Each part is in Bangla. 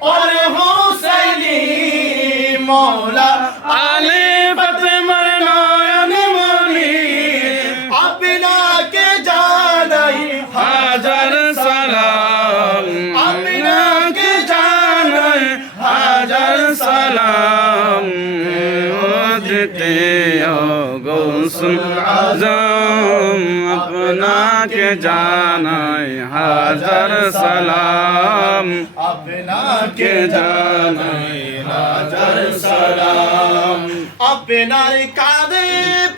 और हुसैनी मौला আলী ফাতেমার নয়ন মনি আপনাকে জানাই হাজার সালাম আপনাকে জানাই হাজার সালাম দ্বিতীয় গৌসুল আজম আপনাকে জানাই হাজার সালাম আপনাকে জানাই হাজার সালাম আপনার কাঁধে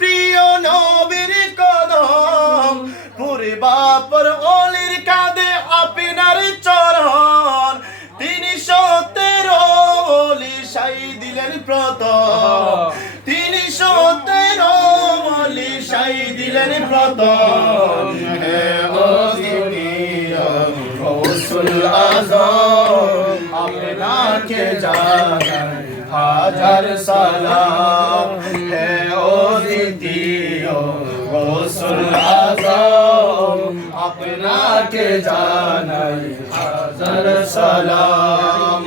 প্রিয় নবীর কদম পুরে বাপর অলির কাঁধে আপনার চরণ তিনি সত্যের অলি সাই দিলেন প্রথম তিনি সত্যের অলি সাই দিলেন প্রথম হে ও গৌসুল আজম আপনাকে জানাই হাজার সালাম হে ও দ্বিতীয় গৌসুল আজম আপনাকে জানাই হাজার সালাম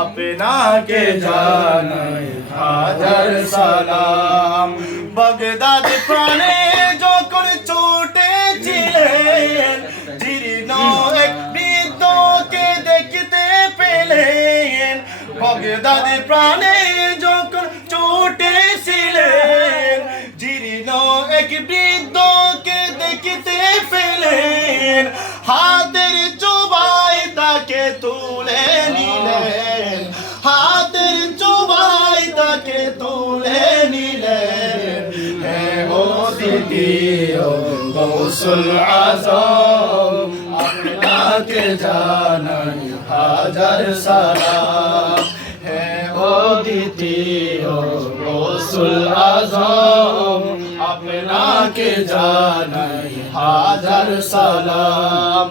আপনাকে জানাই হাজার সালাম বাগদাদ প্রাণে যখন ছুটেছিলেন জীর্ণ এক বৃদ্ধকে দেখতে পেলেন বাগদাদ প্রাণে যখন ছুটেছিলেন জীর্ণ এক বৃদ্ধকে দেখতে পেলেন হাতের চোবাই তাকে তুলে নিলেন হাতের চোবাই তাকে তুলে নিলেন হে ও দ্বিতীয় গৌসুল আজম আপনাকে জানাই হাজার সালাম হে ও দ্বিতীয় গৌসুল আজম আপনাকে জানাই হাজার সালাম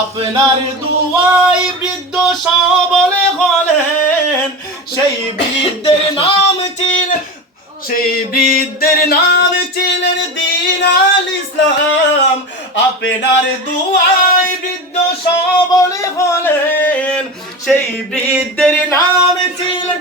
আপনার দুয়াই বৃদ্ধ সবলে হলেন সেই বৃদ্ধের নাম ছিলেন দীন আল ইসলাম আপনার দুয়াই বৃদ্ধ সবলে হলেন সেই বৃদ্ধের নাম ছিলেন